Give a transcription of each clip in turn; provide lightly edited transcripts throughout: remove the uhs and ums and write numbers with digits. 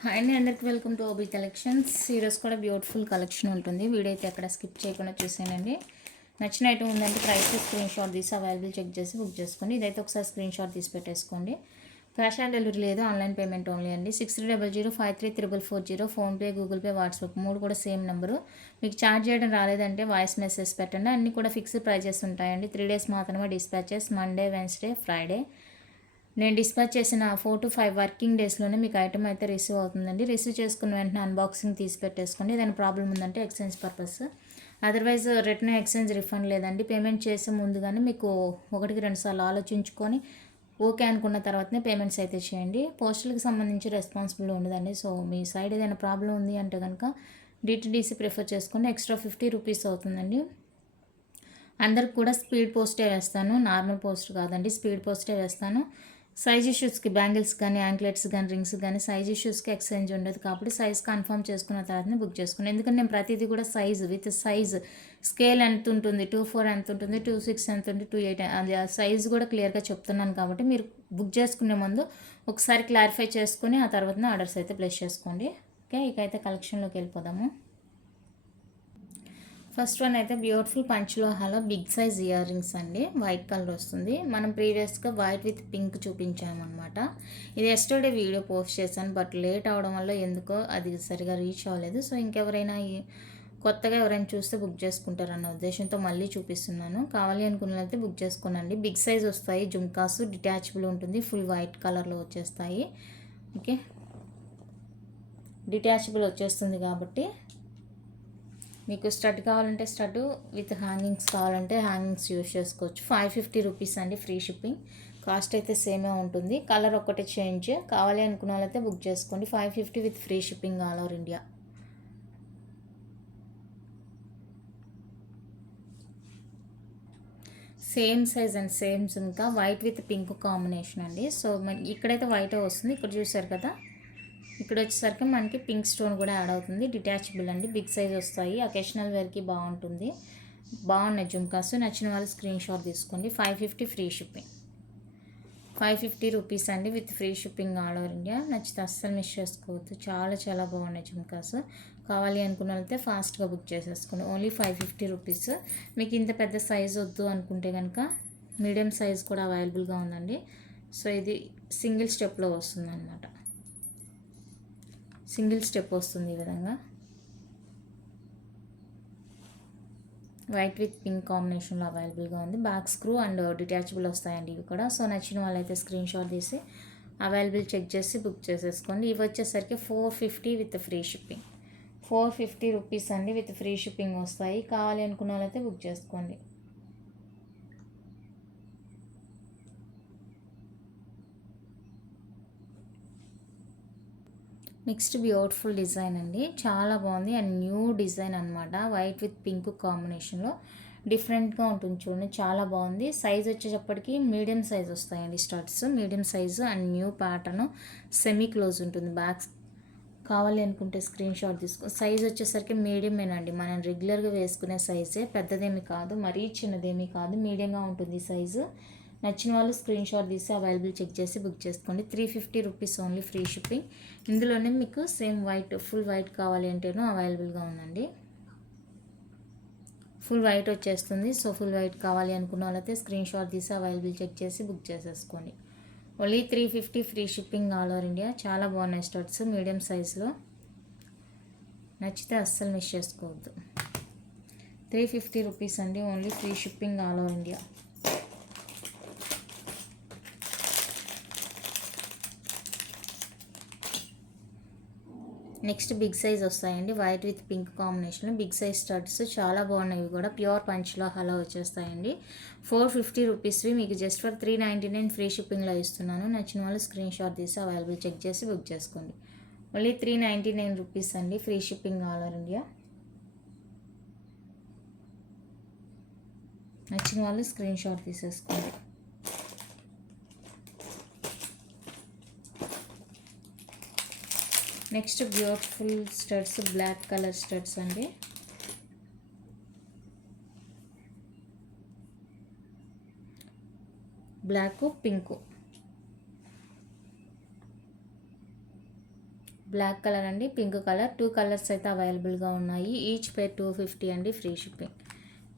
Hi అండి, అందరికి welcome to OB collections. ఈరోజు కూడా బ్యూటిఫుల్ కలెక్షన్ ఉంటుంది. వీడియో అయితే ఎక్కడ స్కిప్ చేయకుండా చూసానండి. నచ్చిన ఐటమ్ ఉందంటే ప్రైస్ స్క్రీన్ షాట్ తీసి అవైలబుల్ చెక్ చేసి బుక్ చేసుకోండి. ఇదైతే ఒకసారి స్క్రీన్ షాట్ తీసి పెట్టేసుకోండి. క్యాష్ ఆన్ డెలివరీ లేదు, ఆన్లైన్ పేమెంట్ ఓన్లీ అండి. 6300533440 ఫోన్పే, గూగుల్ పే, వాట్సాప్ 3 కూడా సేమ్ నెంబరు. మీకు ఛార్జ్ చేయడం రాలేదంటే వాయిస్ మెసేజ్ పెట్టండి. అన్నీ కూడా ఫిక్స్డ్ ప్రైజెస్ ఉంటాయండి. 3 days మాత్రమే డిస్పాచెస్, మండే, వెన్స్డే, ఫ్రైడే. నేను డిస్పాచ్ చేసిన 4 to 5 వర్కింగ్ డేస్లోనే మీకు ఐటమ్ అయితే రిసీవ్ అవుతుందండి. రిసీవ్ చేసుకున్న వెంటనే అన్బాక్సింగ్ తీసి పెట్టేసుకోండి. ఏదైనా ప్రాబ్లం ఉందంటే exchange purpose, otherwise return exchange refund లేదండి. పేమెంట్ చేసే ముందుగానే మీకు 1-2 సార్లు ఆలోచించుకొని ఓకే అనుకున్న తర్వాతనే పేమెంట్స్ అయితే చేయండి. పోస్టల్కి సంబంధించి రెస్పాన్సిబుల్ ఉండదండి. సో మీ సైడ్ ఏదైనా ప్రాబ్లం ఉంది అంటే కనుక డిటిడిసి ప్రిఫర్ చేసుకోండి. ఎక్స్ట్రా 50 రూపీస్ అవుతుందండి. అందరికి కూడా స్పీడ్ పోస్టే వేస్తాను, నార్మల్ పోస్ట్ కాదండి, స్పీడ్ పోస్టే వేస్తాను. సైజ్ ఇష్యూస్కి బ్యాంగిల్స్ కానీ, యాంక్లెట్స్ కానీ, రింగ్స్ కానీ సైజ్ ఇష్యూస్కి ఎక్స్చేంజ్ ఉండదు. కాబట్టి సైజ్ కన్ఫర్మ్ చేసుకున్న తర్వాతనే బుక్ చేసుకున్నాను. ఎందుకంటే నేను ప్రతిదీ కూడా సైజ్ విత్ సైజ్ స్కేల్ ఎంత ఉంటుంది, 2/4 ఎంత ఉంటుంది, 2/6 ఎంత ఉంటుంది, 2/8 అది ఆ సైజ్ కూడా క్లియర్గా చెప్తున్నాను. కాబట్టి మీరు బుక్ చేసుకునే ముందు ఒకసారి క్లారిఫై చేసుకుని ఆ తర్వాతనే ఆర్డర్స్ అయితే ప్లేస్ చేసుకోండి. ఓకే, ఇకైతే కలెక్షన్లోకి వెళ్ళిపోదాము. ఫస్ట్ వన్ అయితే బ్యూటిఫుల్ పంచలోహాలో బిగ్ సైజ్ ఇయర్ రింగ్స్ అండి. వైట్ కలర్ వస్తుంది. మనం ప్రీవియస్గా వైట్ విత్ పింక్ చూపించామన్నమాట. ఇది ఎస్టర్డే వీడియో పోస్ట్ చేశాను, బట్ లేట్ అవడం వల్ల ఎందుకో అది సరిగా రీచ్ అవ్వలేదు. సో ఇంకెవరైనా కొత్తగా ఎవరైనా చూస్తే బుక్ చేసుకుంటారన్న ఉద్దేశంతో మళ్ళీ చూపిస్తున్నాను. కావాలి అనుకున్నట్లయితే బుక్ చేసుకోనండి. బిగ్ సైజ్ వస్తాయి, జుమ్కాసు డిటాచబుల్ ఉంటుంది, ఫుల్ వైట్ కలర్లో వచ్చేస్తాయి. ఓకే, డిటాచబుల్ వచ్చేస్తుంది కాబట్టి మీకు స్టడ్ కావాలంటే స్టడ్, విత్ హ్యాంగింగ్స్ కావాలంటే హ్యాంగింగ్స్ యూజ్ చేసుకోవచ్చు. 550 రూపీస్ అండి, ఫ్రీ షిప్పింగ్. కాస్ట్ అయితే సేమే ఉంటుంది, కలర్ ఒకటే చేంజ్. కావాలి అనుకున్న వాళ్ళైతే బుక్ చేసుకోండి. 550 with free shipping all over India. Same size and same ఇంకా వైట్ విత్ పింక్ కాంబినేషన్ అండి. సో ఇక్కడైతే వైట్ వస్తుంది, ఇక్కడ చూసారు కదా. ఇక్కడ వచ్చేసరికి మనకి పింక్ స్టోన్ కూడా యాడ్ అవుతుంది. డిటాచబుల్ అండి, బిగ్ సైజ్ వస్తాయి, అకేషనల్ వేర్కి బాగుంటుంది. బాగున్నాయి జుమ్కాస్. నచ్చిన వాళ్ళు స్క్రీన్ షాట్ తీసుకోండి. 550 ఫ్రీ షిప్పింగ్. 550 రూపీస్ అండి, with free shipping all over India. నచ్చితే అస్సలు మిస్ చేసుకోవద్దు, చాలా చాలా బాగున్నాయి జుమ్కాస్. కావాలి అనుకున్న వాళ్ళైతే ఫాస్ట్గా బుక్ చేసేసుకోండి. Only 550 rupees. మీకు ఇంత పెద్ద సైజ్ వద్దు అనుకుంటే కనుక మీడియం సైజ్ కూడా అవైలబుల్గా ఉందండి. సో ఇది సింగిల్ స్టెప్లో వస్తుంది అనమాట. సింగిల్ స్టెప్ వస్తుంది ఈ విధంగా. వైట్ విత్ పింక్ కాంబినేషన్లో అవైలబుల్గా ఉంది. బ్యాక్ స్క్రూ అండ్ డిటాచబుల్ వస్తాయండి ఇవి కూడా. సో నచ్చిన వాళ్ళైతే స్క్రీన్ షాట్ తీసి అవైలబుల్ చెక్ చేసి బుక్ చేసేసుకోండి. ఇవి వచ్చేసరికి 450 విత్ ఫ్రీ షిప్పింగ్. 450 రూపీస్ అండి, విత్ ఫ్రీ షిప్పింగ్ వస్తాయి. కావాలి అనుకున్న వాళ్ళైతే బుక్ చేసుకోండి. నెక్స్ట్ బ్యూటిఫుల్ డిజైన్ అండి, చాలా బాగుంది అండ్ న్యూ డిజైన్ అనమాట. వైట్ విత్ పింక్ కాంబినేషన్లో డిఫరెంట్గా ఉంటుంది చూడండి, చాలా బాగుంది. సైజ్ వచ్చేటప్పటికి మీడియం సైజ్ వస్తాయండి studs, medium size and new pattern. Semi close ఉంటుంది బ్యాక్. కావాలి అనుకుంటే స్క్రీన్ షాట్ తీసుకో. సైజ్ వచ్చేసరికి మీడియమేనండి, మనం రెగ్యులర్గా వేసుకునే సైజే, పెద్దదేమి కాదు, మరీ చిన్నదేమీ కాదు, మీడియంగా ఉంటుంది సైజు. నచ్చిన వాళ్ళు స్క్రీన్ షాట్ తీసి అవైలబుల్ చెక్ చేసి బుక్ చేసుకోండి. 350 రూపీస్ ఓన్లీ, ఫ్రీ షిప్పింగ్. ఇందులోనే మీకు సేమ్ వైట్, ఫుల్ వైట్ కావాలి అంటేనూ అవైలబుల్గా ఉందండి. ఫుల్ వైట్ వచ్చేస్తుంది. సో ఫుల్ వైట్ కావాలి అనుకున్న వాళ్ళైతే స్క్రీన్ షాట్ తీసి అవైలబుల్ చెక్ చేసి బుక్ చేసేసుకోండి. Only 350 free shipping all over India. చాలా బాగున్నాయి స్టడ్స్ మీడియం సైజులో. నచ్చితే అస్సలు మిస్ చేసుకోవద్దు. 350 రూపీస్ అండి, only free shipping all over India. Next big size వస్తాయండి, వైట్ విత్ పింక్ కాంబినేషన్లో బిగ్ సైజ్ స్టడ్స్ చాలా బాగున్నాయి. ఇవి కూడా ప్యూర్ పంచ్లో అలా వచ్చేస్తాయండి. 450 రూపీస్వి మీకు జస్ట్ ఫర్ 399 ఫ్రీ షిప్పింగ్లో ఇస్తున్నాను. నచ్చిన వాళ్ళు స్క్రీన్ షాట్ తీసి అవైలబుల్ చెక్ చేసి బుక్ చేసుకోండి. ఓన్లీ 399 రూపీస్ అండి, free shipping all over India. నచ్చిన వాళ్ళు స్క్రీన్ షాట్ తీసేసుకోండి. Next beautiful studs, black colour studs అండి. బ్లాక్ పింక్ బ్లాక్ కలర్ అండి, పింక్ కలర్, 2 కలర్స్ అయితే అవైలబుల్గా ఉన్నాయి. ఈచ్ పేర్ 250 అండి, free shipping.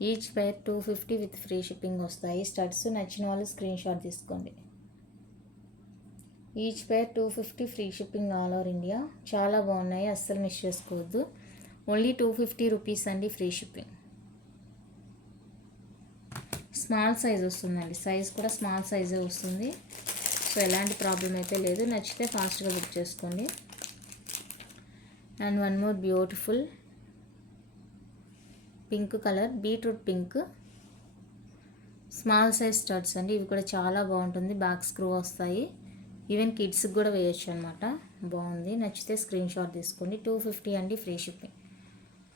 Each pair 250 with free shipping వస్తాయి. స్టడ్స్ నచ్చిన వాళ్ళు స్క్రీన్ షాట్ తీసుకోండి. Each pair 250 free shipping all over India. చాలా బాగున్నాయి, అస్సలు మిస్ చేసుకోవద్దు. ఓన్లీ 250 రూపీస్ అండి, ఫ్రీ షిప్పింగ్. స్మాల్ సైజ్ వస్తుందండి, సైజ్ కూడా స్మాల్ సైజే వస్తుంది. సో ఎలాంటి ప్రాబ్లం అయితే లేదు. నచ్చితే ఫాస్ట్గా బుక్ చేసుకోండి. And one more beautiful pink colour, beetroot pink, small size studs అండి. ఇవి కూడా చాలా బాగుంటుంది, బ్యాక్ స్క్రూ వస్తాయి. ఈవెన్ కిడ్స్కి కూడా వేయచ్చు అనమాట. బాగుంది, నచ్చితే స్క్రీన్ షాట్ తీసుకోండి. 250 అండి, free shipping.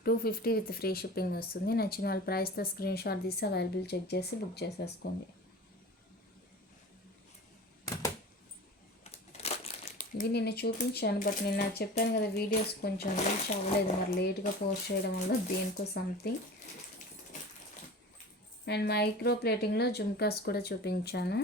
250 with free shipping వస్తుంది. నచ్చిన వాళ్ళ ప్రైస్తో స్క్రీన్ షాట్ తీసి అవైలబుల్ చెక్ చేసి బుక్ చేసేసుకోండి. ఇది నిన్న చూపించాను, బట్ నిన్న చెప్పాను కదా వీడియోస్ కొంచెం రీచ్ అవ్వలేదు, మరి లేట్గా పోస్ట్ చేయడం వల్ల దేనికో సంథింగ్. అండ్ మైక్రో ప్లేటింగ్లో జుమ్కాస్ కూడా చూపించాను.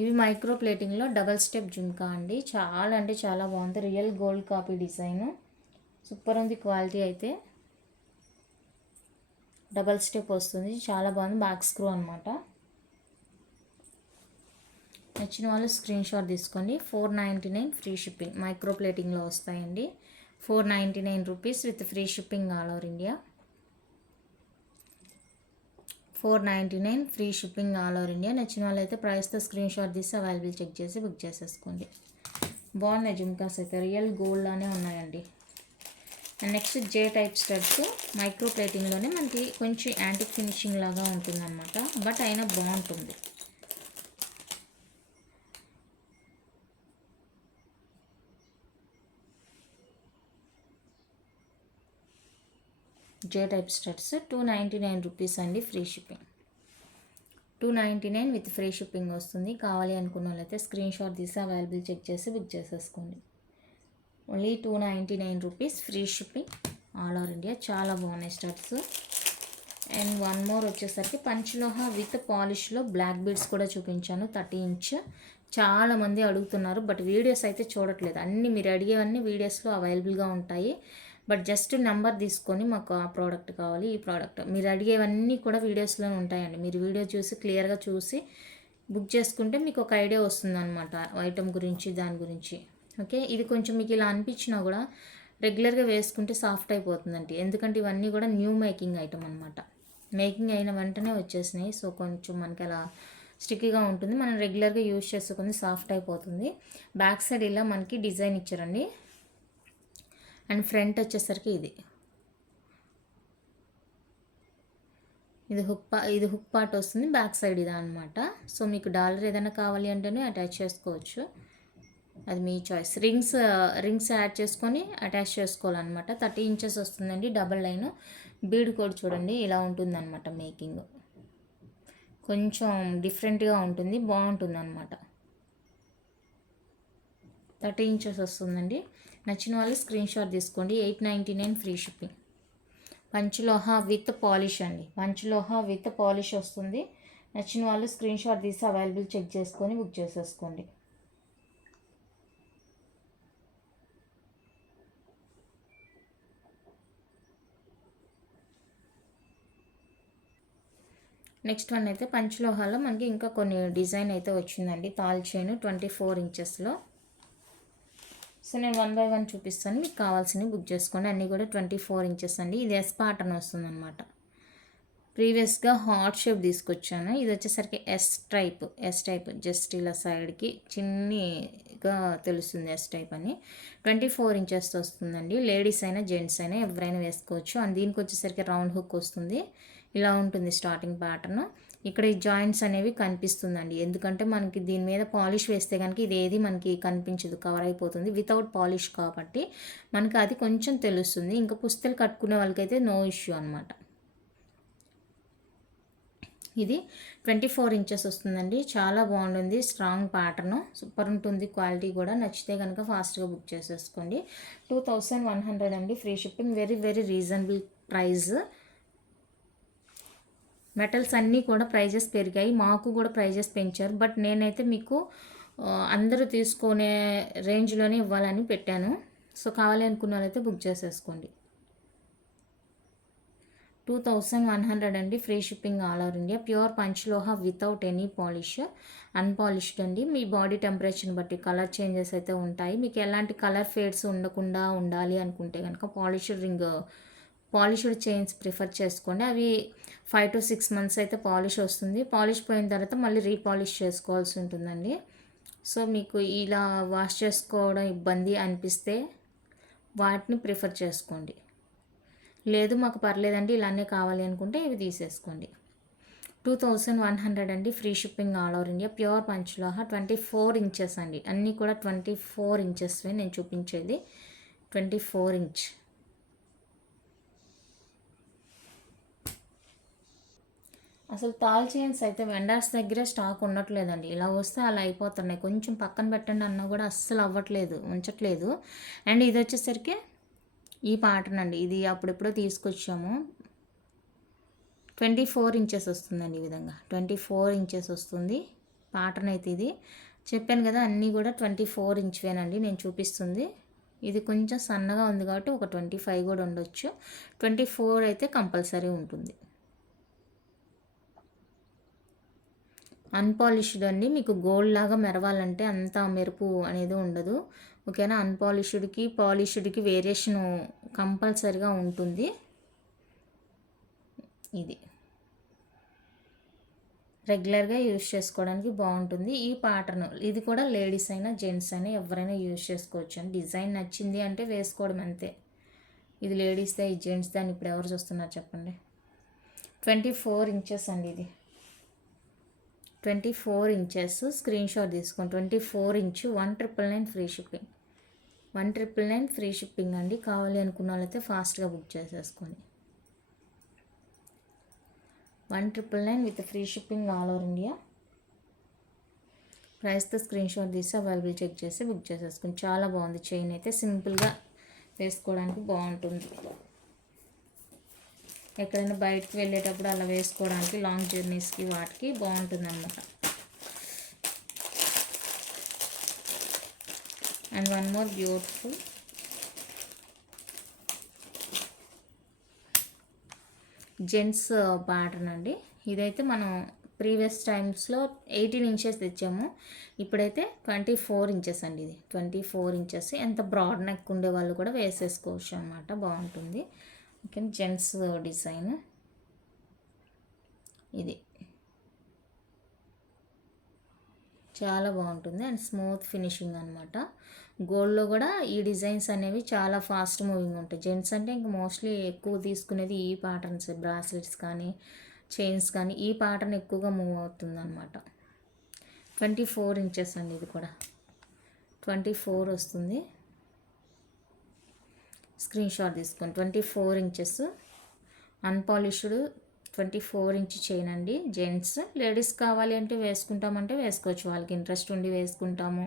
ఇవి మైక్రో ప్లేటింగ్లో డబల్ స్టెప్ జుమ్కా అండి. చాలా అంటే చాలా బాగుంది, real gold copy design, super ఉంది క్వాలిటీ అయితే. డబల్ స్టెప్ వస్తుంది, చాలా బాగుంది, బ్యాక్ స్క్రూ అనమాట. నచ్చిన వాళ్ళు స్క్రీన్ షాట్ తీసుకోండి. 499 ఫ్రీ షిప్పింగ్, మైక్రో ప్లేటింగ్లో వస్తాయండి. 499 rupees with free shipping all over India. 499 free shipping all over India. నచ్చిన వాళ్ళు అయితే ప్రైస్తో స్క్రీన్ షాట్ తీసి అవైలబుల్ చెక్ చేసి బుక్ చేసేసుకోండి. బాగున్నాయి జుమ్కాస్ అయితే, రియల్ గోల్డ్ లానే ఉన్నాయండి. And next J type studs, micro ప్లేటింగ్లోనే మనకి కొంచెం యాంటిక్ ఫినిషింగ్ లాగా ఉంటుంది అనమాట, బట్ అయినా బాగుంటుంది. జే టైప్ స్టడ్స్ 299 రూపీస్ అండి, free shipping. 299 with free shipping వస్తుంది. కావాలి అనుకున్న వాళ్ళైతే స్క్రీన్ షాట్ తీసి అవైలబుల్ చెక్ చేసి బుక్ చేసేసుకోండి. Only 299 rupees, free shipping all over India. చాలా బాగున్నాయి స్టడ్స్. అండ్ వన్ మోర్ వచ్చేసరికి పంచలోహ విత్ పాలిష్లో బ్లాక్ బీడ్స్ కూడా చూపించాను, 30 ఇంచ్. చాలామంది అడుగుతున్నారు, బట్ వీడియోస్ అయితే చూడట్లేదు. అన్నీ మీరు అడిగేవన్నీ వీడియోస్లో అవైలబుల్గా ఉంటాయి, బట్ జస్ట్ నెంబర్ తీసుకొని మాకు ఆ ప్రోడక్ట్ కావాలి, ఈ ప్రోడక్ట్, మీరు అడిగేవన్నీ కూడా వీడియోస్లోనే ఉంటాయండి. మీరు వీడియో చూసి క్లియర్గా చూసి బుక్ చేసుకుంటే మీకు ఒక ఐడియా వస్తుంది అనమాట ఐటమ్ గురించి, దాని గురించి. ఓకే, ఇది కొంచెం మీకు ఇలా అనిపించినా కూడా రెగ్యులర్గా వేసుకుంటే సాఫ్ట్ అయిపోతుందండి, ఎందుకంటే ఇవన్నీ కూడా న్యూ మేకింగ్ ఐటమ్ అనమాట. మేకింగ్ అయిన వెంటనే వచ్చేసినాయి, సో కొంచెం మనకి అలా స్టిక్కీగా ఉంటుంది. మనం రెగ్యులర్గా యూజ్ చేసుకుని సాఫ్ట్ అయిపోతుంది. బ్యాక్ సైడ్ ఇలా మనకి డిజైన్ ఇచ్చారండి. అండ్ ఫ్రంట్ వచ్చేసరికి ఇది హుక్ పార్ట్ వస్తుంది, బ్యాక్ సైడ్ ఇదా అనమాట. సో మీకు డాలర్ ఏదైనా కావాలి అంటేనే అటాచ్ చేసుకోవచ్చు, అది మీ చాయిస్. రింగ్స్ యాడ్ చేసుకొని అటాచ్ చేసుకోవాలన్నమాట. 30 ఇంచెస్ వస్తుందండి, డబల్ లైన్. బీడ్ కోడ్ చూడండి ఇలా ఉంటుందన్నమాట. మేకింగ్ కొంచెం డిఫరెంట్గా ఉంటుంది, బాగుంటుంది అనమాట. 30 ఇంచెస్ వస్తుందండి. నచ్చిన వాళ్ళు స్క్రీన్ షాట్ తీసుకోండి. 899 ఫ్రీ షిప్పింగ్. పంచలోహ విత్ పాలిష్ అండి, పంచలోహ విత్ పాలిష్ వస్తుంది. నచ్చిన వాళ్ళు స్క్రీన్ షాట్ తీసి అవైలబుల్ చెక్ చేసుకొని బుక్ చేసేసుకోండి. నెక్స్ట్ వన్ అయితే పంచలోహాలో మనకి ఇంకా కొన్ని డిజైన్ అయితే వచ్చిందండి. తాల్ చైన్ 24 ఇంచెస్లో. సో నేను 1 బై 1 చూపిస్తాను, మీకు కావాల్సినవి బుక్ చేసుకోండి. అన్నీ కూడా 24 ఇంచెస్ అండి. ఇది ఎస్ ప్యాటర్న్ వస్తుంది అనమాట. ప్రీవియస్గా హార్ట్ షేప్ తీసుకొచ్చాను, ఇది వచ్చేసరికి ఎస్ టైప్ జస్ట్ ఇలా సైడ్కి చిన్నగా తెలుస్తుంది ఎస్ టైప్ అని. 24 ఇంచెస్ వస్తుందండి. లేడీస్ అయినా జెంట్స్ అయినా ఎవరైనా వేసుకోవచ్చు. అండ్ దీనికి వచ్చేసరికి రౌండ్ హుక్ వస్తుంది, ఇలా ఉంటుంది స్టార్టింగ్ ప్యాటర్న్. ఇక్కడ ఈ జాయింట్స్ అనేవి కనిపిస్తుందండి, ఎందుకంటే మనకి దీని మీద పాలిష్ వేస్తే కనుక ఇది ఏది మనకి కనిపించదు, కవర్ అయిపోతుంది. వితౌట్ పాలిష్ కాబట్టి మనకి అది కొంచెం తెలుస్తుంది. ఇంకా పుస్తలు కట్టుకునే వాళ్ళకైతే నో ఇష్యూ అనమాట. ఇది 24 ఇంచెస్ వస్తుందండి. చాలా బాగుంటుంది, స్ట్రాంగ్ ప్యాటర్న్, సూపర్ ఉంటుంది క్వాలిటీ కూడా. నచ్చితే కనుక ఫాస్ట్గా బుక్ చేసేసుకోండి. 2100 అండి, free shipping. Very very reasonable price. Metals అన్నీ కూడా ప్రైజెస్ పెరిగాయి, మాకు కూడా ప్రైజెస్ పెంచారు. బట్ నేనైతే మీకు అందరూ తీసుకునే రేంజ్లోనే ఇవ్వాలని పెట్టాను. సో కావాలి అనుకున్న వాళ్ళైతే బుక్ చేసేసుకోండి. 2100 అండి, free shipping all over India. Pure పంచలోహ వితౌట్ ఎనీ పాలిష్, అన్పాలిష్డ్ అండి. మీ బాడీ టెంపరేచర్ని బట్టి కలర్ చేంజెస్ అయితే ఉంటాయి. మీకు ఎలాంటి కలర్ ఫేడ్స్ ఉండకుండా ఉండాలి అనుకుంటే కనుక పాలిష్డ్ చైన్స్ ప్రిఫర్ చేసుకోండి. అవి 5 to 6 months అయితే పాలిష్ వస్తుంది. పాలిష్ పోయిన తర్వాత మళ్ళీ రీపాలిష్ చేసుకోవాల్సి ఉంటుందండి. సో మీకు ఇలా వాష్ చేసుకోవడం ఇబ్బంది అనిపిస్తే వాటిని ప్రిఫర్ చేసుకోండి. లేదు మాకు పర్లేదండి ఇలానే కావాలి అనుకుంటే ఇవి తీసేసుకోండి. 2100 అండి, free shipping all over India. Pure పంచలోహ 24 inches అండి. అన్నీ కూడా 24 inches నేను చూపించేది 24 inch. అసలు తాల్ చైన్స్ అయితే వెండర్స్ దగ్గర స్టాక్ ఉండట్లేదండి. ఇలా వస్తే అలా అయిపోతున్నాయి. కొంచెం పక్కన పెట్టండి అన్నా కూడా అస్సలు అవ్వట్లేదు, ఉంచట్లేదు. అండ్ ఇది వచ్చేసరికి ఈ ప్యాటర్న్ అండి. ఇది అప్పుడెప్పుడో తీసుకొచ్చాము. 24 inches వస్తుందండి. ఈ విధంగా 24 inches వస్తుంది ప్యాటర్న్ అయితే. ఇది చెప్పాను కదా అన్నీ కూడా 24 inchవేనండి నేను చూపిస్తుంది. ఇది కొంచెం సన్నగా ఉంది కాబట్టి ఒక 25 కూడా ఉండొచ్చు. 24 అయితే కంపల్సరీ ఉంటుంది. అన్పాలిష్డ్ అండి. మీకు గోల్డ్ లాగా మెరవాలంటే అంత మెరుపు అనేది ఉండదు. ఓకేనా. అన్పాలిష్డ్కి పాలిష్డ్కి వేరియేషన్ కంపల్సరీగా ఉంటుంది. ఇది రెగ్యులర్గా యూజ్ చేసుకోవడానికి బాగుంటుంది ఈ ప్యాటర్న్. ఇది కూడా లేడీస్ అయినా జెంట్స్ అయినా ఎవరైనా యూజ్ చేసుకోవచ్చు అండి. డిజైన్ నచ్చింది అంటే వేసుకోవడం అంతే. ఇది లేడీస్దే, ఇది జెంట్స్దే అని ఇప్పుడు ఎవరు చూస్తున్నారు చెప్పండి. 24 inches అండి. ఇది 24 inches. స్క్రీన్ షాట్ తీసుకోండి. 24 inch 1999 free shipping. 1999 free shipping అండి. కావాలి అనుకున్న వాళ్ళైతే ఫాస్ట్గా బుక్ చేసేసుకోండి. 1999 with free shipping all over India. ప్రైస్తో స్క్రీన్ షాట్ తీసి అవైలబుల్ చెక్ చేసి బుక్ చేసేసుకోండి. చాలా బాగుంది చైన్ అయితే, సింపుల్గా వేసుకోవడానికి బాగుంటుంది. ఎక్కడైనా బయటకు వెళ్ళేటప్పుడు అలా వేసుకోవడానికి లాంగ్ జర్నీస్కి వాటికి బాగుంటుంది అన్నమాట. And one more beautiful gents pattern అండి. ఇదైతే మనం ప్రీవియస్ టైమ్స్లో 18 inches తెచ్చాము. ఇప్పుడైతే 24 inches అండి. ఇది 24 inches. ఎంత బ్రాడ్ నెక్ ఉండే వాళ్ళు కూడా వేసేసుకోవచ్చు అన్నమాట, బాగుంటుంది. ఓకే, జెంట్స్ డిజైన్ ఇది చాలా బాగుంటుంది అండ్ స్మూత్ ఫినిషింగ్ అనమాట. గోల్డ్లో కూడా ఈ డిజైన్స్ అనేవి చాలా ఫాస్ట్ మూవింగ్ ఉంటాయి. జెంట్స్ అంటే ఇంక మోస్ట్లీ ఎక్కువ తీసుకునేది ఈ ప్యాటర్న్స్, బ్రాస్లెట్స్ కానీ చైన్స్ కానీ ఈ ప్యాటర్న్ ఎక్కువగా మూవ్ అవుతుంది అనమాట. 24 inches అండి. ఇది కూడా 24 వస్తుంది. స్క్రీన్ షాట్ తీసుకోండి. 24 inches అన్పాలిష్డ్ 24 inch చైన్ అండి. జెంట్స్, లేడీస్ కావాలి అంటే వేసుకుంటామంటే వేసుకోవచ్చు. వాళ్ళకి ఇంట్రెస్ట్ ఉండి వేసుకుంటాము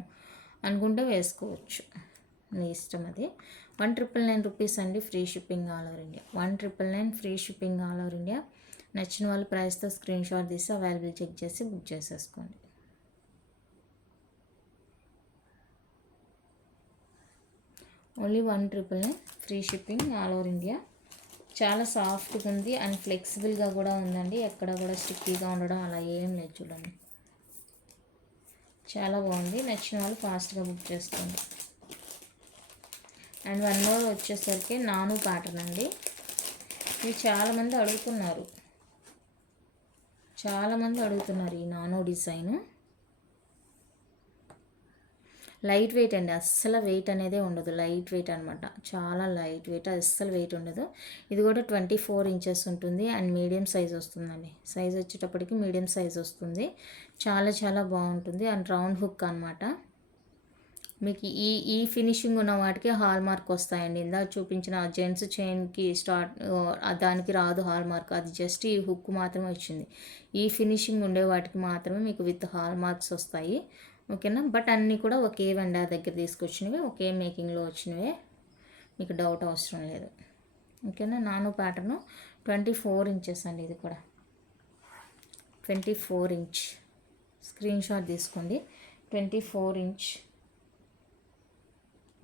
అనుకుంటే వేసుకోవచ్చు, మీ ఇష్టం అది. 1999 రూపీస్ అండి, free shipping all over India. 1999 free shipping all over India. నచ్చిన వాళ్ళు ప్రైస్తో స్క్రీన్ షాట్ తీసి అవైలబుల్ చెక్ చేసి బుక్ చేసేసుకోండి. Only 1999 free shipping all over India. చాలా సాఫ్ట్గా ఉంది అండ్ ఫ్లెక్సిబుల్గా కూడా ఉందండి. ఎక్కడ కూడా స్టిక్కీగా ఉండడం అలా ఏం లేదు, చూడండి చాలా బాగుంది. నచ్చిన వాళ్ళు ఫాస్ట్గా బుక్ చేసుకోండి. అండ్ వన్ మోర్ వచ్చేసరికి నాను ప్యాటర్న్ అండి. ఇది చాలామంది అడుగుతున్నారు ఈ నానో డిజైన్. లైట్ వెయిట్ అండి, అస్సలు వెయిట్ అనేది ఉండదు. లైట్ వెయిట్ అనమాట, చాలా లైట్ వెయిట్, అస్సలు వెయిట్ ఉండదు. ఇది కూడా 24 inches ఉంటుంది అండ్ మీడియం సైజ్ వస్తుందండి. సైజ్ వచ్చేటప్పటికి మీడియం సైజ్ వస్తుంది. చాలా చాలా బాగుంటుంది అండ్ రౌండ్ హుక్ అనమాట. మీకు ఈ ఫినిషింగ్ ఉన్న వాటికి హాల్ మార్క్ వస్తాయండి. ఇందాక చూపించిన జెంట్స్ చైన్కి దానికి రాదు హాల్ మార్క్, అది జస్ట్ ఈ హుక్ మాత్రమే వచ్చింది. ఈ ఫినిషింగ్ ఉండే వాటికి మాత్రమే మీకు విత్ హాల్ మార్క్స్ వస్తాయి. ఓకేనా. బట్ అన్నీ కూడా ఒకే వెండర్ దగ్గర తీసుకొచ్చినవి, ఒకే మేకింగ్లో వచ్చినవే, మీకు డౌట్ అవసరం లేదు. ఓకేనా. నాను ప్యాటర్ను 24 inches అండి. ఇది కూడా 24 ఇంచ్ స్క్రీన్ షాట్ తీసుకోండి. 24 ఇంచ్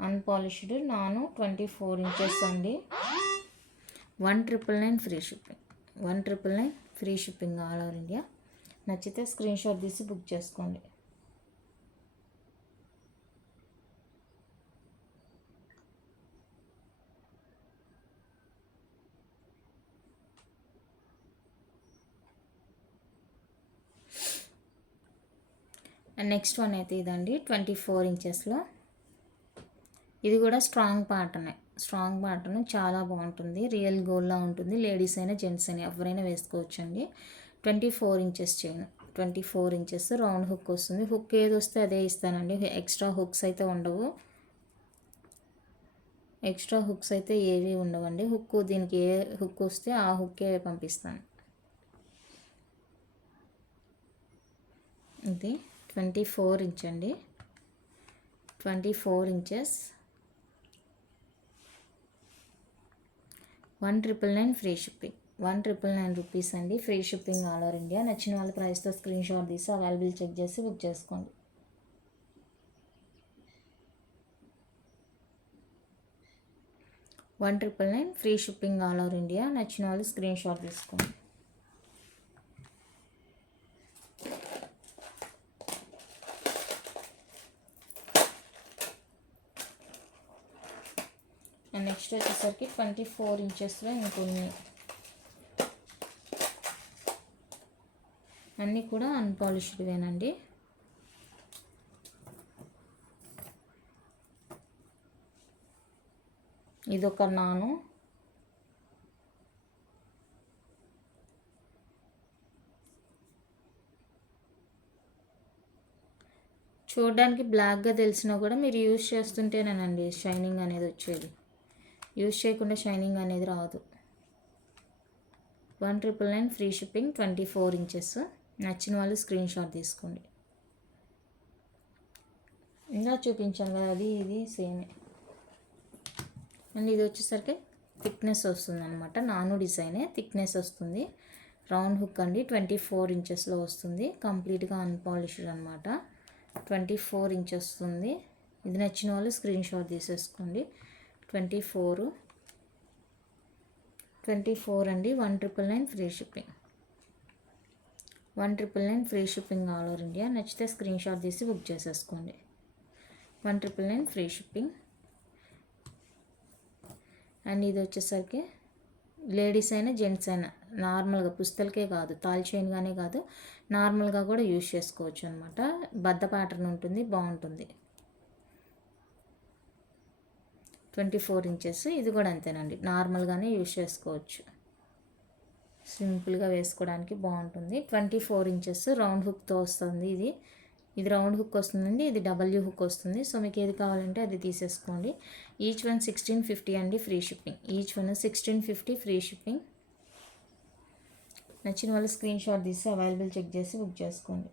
అన్పాలిష్డ్ నాను 24 ఇంచెస్ అండి. 1999 free shipping. 1999 free shipping all over India. నచ్చితే స్క్రీన్ షాట్ తీసి బుక్ చేసుకోండి. అండ్ నెక్స్ట్ వన్ అయితే ఇదండి 24 ఇంచెస్లో. ఇది కూడా స్ట్రాంగ్ ప్యాటర్న్ చాలా బాగుంటుంది. రియల్ గోల్డ్లా ఉంటుంది. లేడీస్ అయినా జెంట్స్ అయినా ఎవరైనా వేసుకోవచ్చు అండి. 24 inches chain, 24 inches round hook వస్తుంది. హుక్ ఏది వస్తే అదే ఇస్తానండి. ఎక్స్ట్రా హుక్స్ అయితే ఉండవు. ఎక్స్ట్రా హుక్స్ అయితే ఏవి ఉండవండి. దీనికి ఏ హుక్ వస్తే ఆ హుక్కే పంపిస్తాను. ఇది 24 ఇంచ్ అండి. 24 ఇంచెస్ 1999 ఫ్రీ షిప్పింగ్. 1999 రూపీస్ అండి. Free shipping all over India. నచ్చిన వాళ్ళ ప్రైస్తో స్క్రీన్ షాట్ తీసి అవైలబుల్ చెక్ చేసి బుక్ చేసుకోండి. 1999 free shipping all over India. నచ్చిన వాళ్ళు స్క్రీన్ షాట్ తీసుకోండి. నెక్స్ట్ వచ్చేసరికి 24 ఇంచెస్లో ఇంకొన్ని, అన్నీ కూడా అన్పాలిష్డ్వేనండి. ఇదొక నాను, చూడడానికి బ్లాక్గా తెలిసినా కూడా మీరు యూజ్ చేస్తుంటేనేనండి షైనింగ్ అనేది వచ్చేది. యూజ్ చేయకుండా షైనింగ్ అనేది రాదు. 1999 ఫ్రీ షిప్పింగ్. 24 ఇంచెస్. నచ్చిన వాళ్ళు స్క్రీన్ షాట్ తీసుకోండి. ఇంకా చూపించాను కదా, అది ఇది సేమే. అండ్ ఇది వచ్చేసరికి థిక్నెస్ వస్తుంది అనమాట. నాను డిజైనే థిక్నెస్ వస్తుంది. రౌండ్ హుక్ అండి. 24 ఇంచెస్లో వస్తుంది. కంప్లీట్గా అన్పాలిష్డ్ అనమాట. 24 ఇంచ్ వస్తుంది. ఇది నచ్చిన వాళ్ళు స్క్రీన్ షాట్ తీసేసుకోండి. 24 అండి. 1999 free shipping. 1999 free shipping all over India. నచ్చితే స్క్రీన్ షాట్ తీసి బుక్ చేసేసుకోండి. 1999 ఫ్రీ షిప్పింగ్. అండ్ ఇది వచ్చేసరికి లేడీస్ అయినా జెంట్స్ అయినా నార్మల్గా పుస్తలకే కాదు, తాల్ చైన్గానే కాదు, నార్మల్గా కూడా యూజ్ చేసుకోవచ్చు అనమాట. బద్ద ప్యాటర్న్ ఉంటుంది, బాగుంటుంది. 24 ఇంచెస్. ఇది కూడా అంతేనండి, నార్మల్గానే యూజ్ చేసుకోవచ్చు. సింపుల్గా వేసుకోవడానికి బాగుంటుంది. 24 ఇంచెస్ రౌండ్ హుక్తో వస్తుంది. ఇది రౌండ్ హుక్ వస్తుందండి. ఇది డబ్ల్యూ హుక్ వస్తుంది. సో మీకు ఏది కావాలంటే అది తీసేసుకోండి. ఈచ్ వన్ 1650 అండి. Free shipping. Each one 1650 free shipping. నచ్చిన వాళ్ళు స్క్రీన్ షాట్ తీసి అవైలబుల్ చెక్ చేసి బుక్ చేసుకోండి.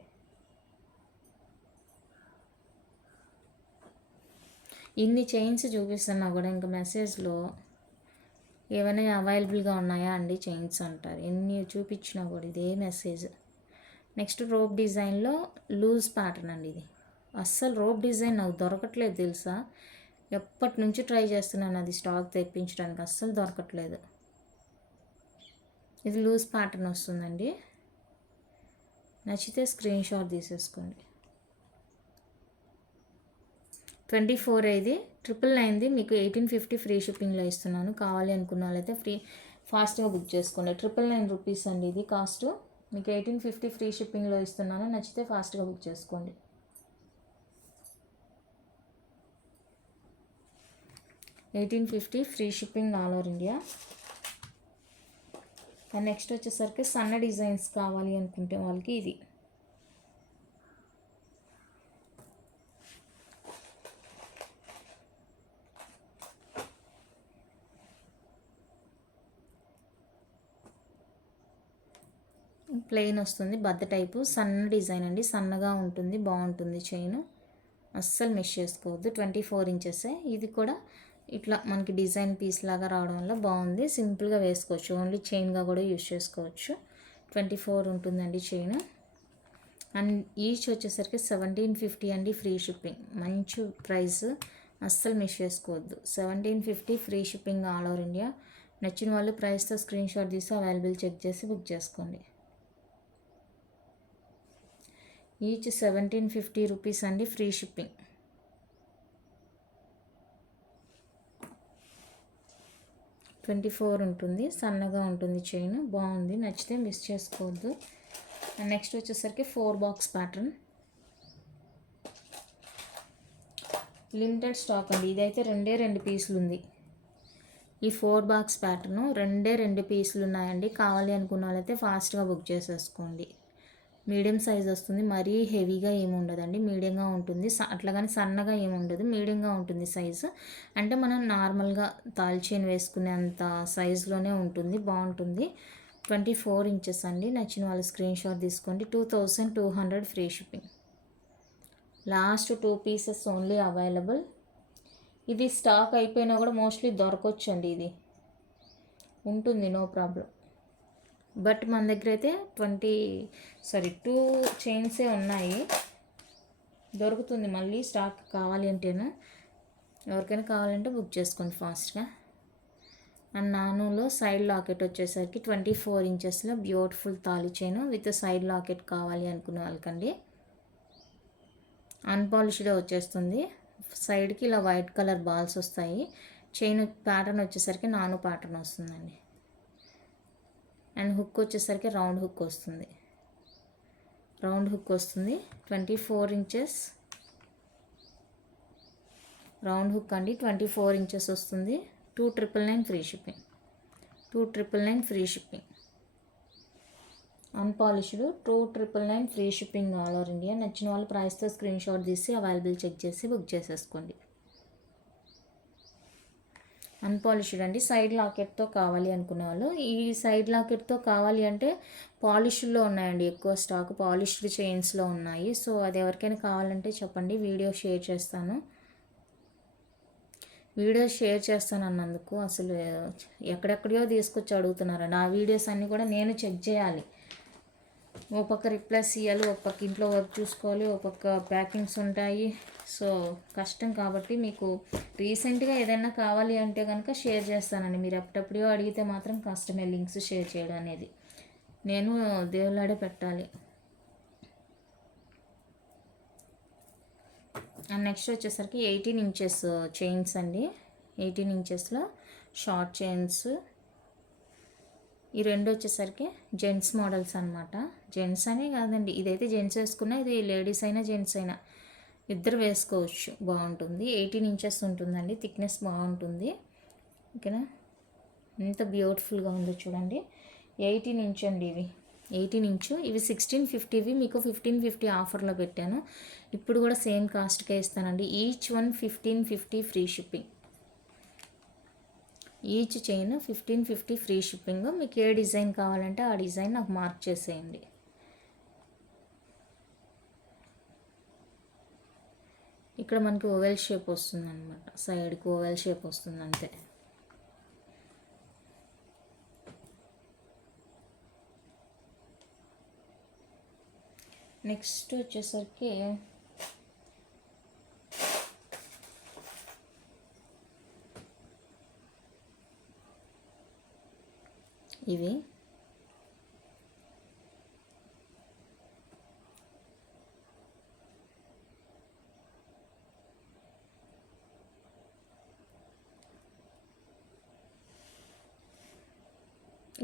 ఇన్ని చైన్స్ చూపిస్తున్నా కూడా ఇంకా మెసేజ్లో ఏమైనా అవైలబుల్గా ఉన్నాయా అండి చైన్స్ అంటారు. ఎన్ని చూపించినా కూడా ఇదే మెసేజ్. నెక్స్ట్ రోప్ డిజైన్లో లూజ్ ప్యాటర్న్ అండి. ఇది అస్సలు రోప్ డిజైన్ నాకు దొరకట్లేదు తెలుసా. ఎప్పటి నుంచి ట్రై చేస్తున్నాను అది స్టాక్ తెప్పించడానికి, అస్సలు దొరకట్లేదు. ఇది లూజ్ ప్యాటర్న్ వస్తుందండి. నచ్చితే స్క్రీన్ షాట్ తీసేసుకోండి. 24 ఇది 999 మీకు 1850 ఫ్రీ షిప్పింగ్లో ఇస్తున్నాను. కావాలి అనుకున్న వాళ్ళైతే ఫాస్ట్గా బుక్ చేసుకోండి. 999 రూపీస్ అండి ఇది కాస్ట్. మీకు 1850 ఫ్రీ షిప్పింగ్లో ఇస్తున్నాను. నచ్చితే ఫాస్ట్గా బుక్ చేసుకోండి. $1850 free shipping all over India. And next వచ్చేసరికి సన్న డిజైన్స్ కావాలి అనుకుంటే వాళ్ళకి ఇది ప్లెయిన్ వస్తుంది. బద్ద టైపు సన్న డిజైన్ అండి. సన్నగా ఉంటుంది, బాగుంటుంది చైన్. అస్సలు మిస్ చేసుకోవద్దు. 24 ఇంచెసే. ఇది కూడా ఇట్లా మనకి డిజైన్ పీస్ లాగా రావడం వల్ల బాగుంది. సింపుల్గా వేసుకోవచ్చు. ఓన్లీ చైన్గా కూడా యూజ్ చేసుకోవచ్చు. 24 ఉంటుందండి చైన్. అండ్ ఈచ్ వచ్చేసరికి 1750 అండి, ఫ్రీ షిప్పింగ్. మంచి ప్రైస్, అస్సలు మిస్ చేసుకోవద్దు. 1750 free shipping all over India. నచ్చిన వాళ్ళు ప్రైస్తో స్క్రీన్ షాట్ తీసి అవైలబుల్ చెక్ చేసి బుక్ చేసుకోండి. ఈచ్ 1750 రూపీస్ అండి, ఫ్రీ షిప్పింగ్. $24 ఉంటుంది, సన్నగా ఉంటుంది చైన్, బాగుంది. నచ్చితే మిస్ చేసుకోవద్దు. అండ్ నెక్స్ట్ వచ్చేసరికి 4 బాక్స్ ప్యాటర్న్, లిమిటెడ్ స్టాక్ అండి. ఇదైతే 2 పీసులు ఉంది. ఈ 4 బాక్స్ ప్యాటర్ను 2 పీసులు ఉన్నాయండి. కావాలి అనుకున్న వాళ్ళైతే ఫాస్ట్గా బుక్ చేసేసుకోండి. మీడియం సైజ్ వస్తుంది, మరీ హెవీగా ఏమి ఉండదండి, మీడియంగా ఉంటుంది. అట్లాగని సన్నగా ఏమి ఉండదు, మీడియంగా ఉంటుంది సైజు. అంటే మనం నార్మల్గా తాల్చైన్ వేసుకునే అంత సైజులోనే ఉంటుంది, బాగుంటుంది. 24 ఇంచెస్ అండి. నచ్చిన వాళ్ళు స్క్రీన్ షాట్ తీసుకోండి. 2200 free shipping. Last 2 pieces only available. ఇది స్టాక్ అయిపోయినా కూడా మోస్ట్లీ దొరకొచ్చండి, ఇది ఉంటుంది, నో ప్రాబ్లం. బట్ మన దగ్గర అయితే 2 చైన్సే ఉన్నాయి, దొరుకుతుంది మళ్ళీ స్టాక్ కావాలి అంటేను. ఎవరికైనా కావాలంటే బుక్ చేసుకోండి ఫాస్ట్గా. అండ్ నానులో సైడ్ లాకెట్ వచ్చేసరికి 24 ఇంచెస్లో బ్యూటిఫుల్ తాళి చైన్ విత్ సైడ్ లాకెట్ కావాలి అనుకునే వాళ్ళకండి. అన్పాలిష్డ్ వచ్చేస్తుంది. సైడ్కి ఇలా వైట్ కలర్ బాల్స్ వస్తాయి. చైన్ ప్యాటర్న్ వచ్చేసరికి నాను ప్యాటర్న్ వస్తుందండి. అండ్ హుక్ వచ్చేసరికి రౌండ్ హుక్ వస్తుంది. 24 ఇంచెస్ రౌండ్ హుక్ అండి. 24 ఇంచెస్ వస్తుంది. 2999 free shipping. 2999 free shipping. Unpolished 2999 free shipping all over India. నచ్చిన వాళ్ళు ప్రైస్తో స్క్రీన్ షాట్ తీసి అవైలబుల్ చెక్ చేసి బుక్ చేసేసుకోండి. అన్పాలిష్డ్ అండి. సైడ్ లాకెట్తో కావాలి అనుకునే వాళ్ళు, ఈ సైడ్ లాకెట్తో కావాలి అంటే పాలిష్లో ఉన్నాయండి ఎక్కువ స్టాక్, పాలిష్డ్ చైన్స్లో ఉన్నాయి. సో అది ఎవరికైనా కావాలంటే చెప్పండి, వీడియో షేర్ చేస్తాను. అన్నందుకు అసలు ఎక్కడెక్కడియో తీసుకొచ్చి అడుగుతున్నారండి. ఆ వీడియోస్ అన్నీ కూడా నేను చెక్ చేయాలి. ఓ పక్క రిప్లైస్ ఇవ్వాలి, ఒక పక్క ఇంట్లో వర్క్ చూసుకోవాలి, ఒక పక్క ప్యాకింగ్స్ ఉంటాయి. సో కష్టం. కాబట్టి మీకు రీసెంట్గా ఏదైనా కావాలి అంటే కనుక షేర్ చేస్తానండి. మీరు ఎప్పటికప్పుడో అడిగితే మాత్రం కష్టమే లింక్స్ షేర్ చేయడం అనేది. నేను దేవులాడే పెట్టాలి. అండ్ నెక్స్ట్ వచ్చేసరికి 18 ఇంచెస్ చైన్స్ అండి. 18 ఇంచెస్లో షార్ట్ చైన్స్. ఈ 2 వచ్చేసరికి జెంట్స్ మోడల్స్ అనమాట. జెంట్స్ అనే కాదండి, ఇదైతే జెంట్స్ వేసుకున్నా, ఇది లేడీస్ అయినా జెంట్స్ అయినా ఇద్దరు వేసుకోవచ్చు, బాగుంటుంది. 18 ఇంచెస్ ఉంటుందండి, థిక్నెస్ బాగుంటుంది. ఓకేనా, ఎంత బ్యూటిఫుల్గా ఉందో చూడండి. 18 ఇంచ్ అండి ఇవి. 18 ఇంచు. ఇవి 1650వి, మీకు 1550 ఆఫర్లో పెట్టాను. ఇప్పుడు కూడా సేమ్ కాస్ట్కే ఇస్తానండి. Each one 1550 free shipping. Each chain 1550 free shipping. మీకు ఏ డిజైన్ కావాలంటే ఆ డిజైన్ నాకు మార్క్ చేసేయండి. ఇక్కడ మనకి ఓవెల్ షేప్ వస్తుంది అనమాట, సైడ్కి ఓవెల్ షేప్ వస్తుంది అంతే. నెక్స్ట్ వచ్చేసరికి ఇవి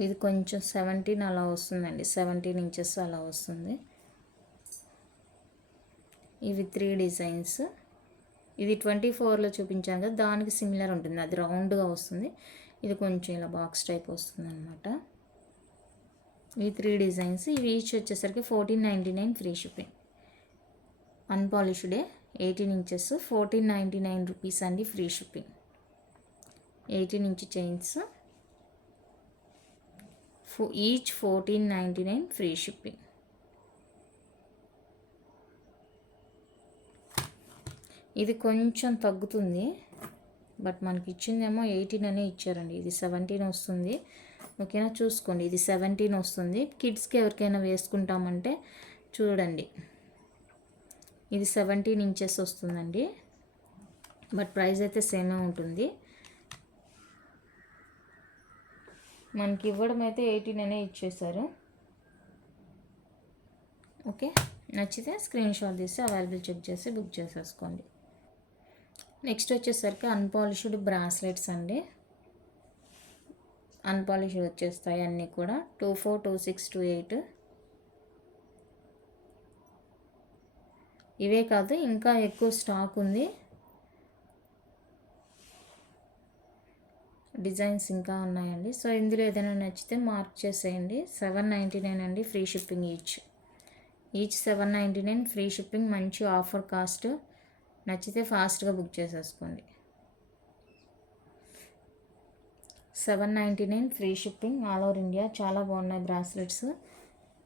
ఇది కొంచెం 17 అలా వస్తుందండి, 17 ఇంచెస్ అలా వస్తుంది. ఇవి 3 డిజైన్స్. ఇది 24లో చూపించాను కదా, దానికి సిమిలర్ ఉంటుంది, అది రౌండ్గా వస్తుంది. ఇది కొంచెం ఇలా బాక్స్ టైప్ వస్తుంది అనమాట. ఇవి 3 డిజైన్స్. ఇవి ఈచ్ వచ్చేసరికి 1499 ఫ్రీ షిప్పింగ్. అన్పాలిష్డే 18 ఇంచెస్ 1499 రూపీస్ అండి, free shipping. 18 inch chains each 1499 free shipping. ఇది కొంచెం తగ్గుతుంది, బట్ మనకి ఇచ్చిందేమో 18 అనే ఇచ్చారండి. ఇది 17 వస్తుంది, ఓకేనా, చూసుకోండి. ఇది 17 వస్తుంది. కిడ్స్కి ఎవరికైనా వేసుకుంటామంటే చూడండి, ఇది 17 ఇంచెస్ వస్తుందండి. బట్ ప్రైస్ అయితే సేమే ఉంటుంది. మనకి ఇవ్వడం అయితే 18 అనే ఇచ్చేసారు. ఓకే, నచ్చితే స్క్రీన్ షాట్ తీసి అవైలబుల్ చెక్ చేసి బుక్ చేసేసుకోండి. నెక్స్ట్ వచ్చేసరికి అన్పాలిష్డ్ బ్రాస్లెట్స్ అండి. అన్పాలిష్డ్ వచ్చేస్తాయి అన్నీ కూడా. 24, 26, 28. ఇవే కాదు, ఇంకా ఎక్కువ స్టాక్ ఉంది. డిజైన్స్ ఇంకా ఉన్నాయండి. సో ఇందులో ఏదైనా నచ్చితే మార్క్ చేసేయండి. 799 అండి, free shipping each 799 free shipping. మంచి ఆఫర్ కాస్ట్. నచ్చితే ఫాస్ట్గా బుక్ చేసేసుకోండి. 799 free shipping all over India. చాలా బాగున్నాయి బ్రాస్లెట్స్.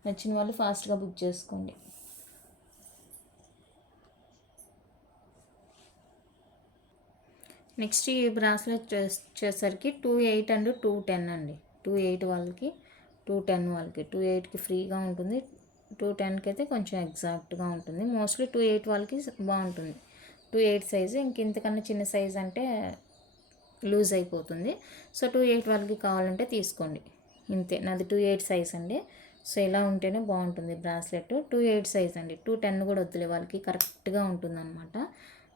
నచ్చిన వాళ్ళు ఫాస్ట్గా బుక్ చేసుకోండి. నెక్స్ట్ ఈ బ్రాస్లెట్ వచ్చేసరికి 28 అండ్ 210 అండి. 28 వాళ్ళకి, 210 వాళ్ళకి. 28కి ఫ్రీగా ఉంటుంది, 210కి అయితే కొంచెం ఎగ్జాక్ట్గా ఉంటుంది. మోస్ట్లీ 28 వాళ్ళకి బాగుంటుంది. 28 సైజు. ఇంతకన్నా చిన్న సైజ్ అంటే లూజ్ అయిపోతుంది. సో 28 వాళ్ళకి కావాలంటే తీసుకోండి. ఇంతే, నాది 28 సైజ్ అండి. సో ఇలా ఉంటేనే బాగుంటుంది బ్రాస్లెట్. 28 సైజ్ అండి. 210 కూడా వద్దులే, వాళ్ళకి కరెక్ట్గా ఉంటుంది అనమాట.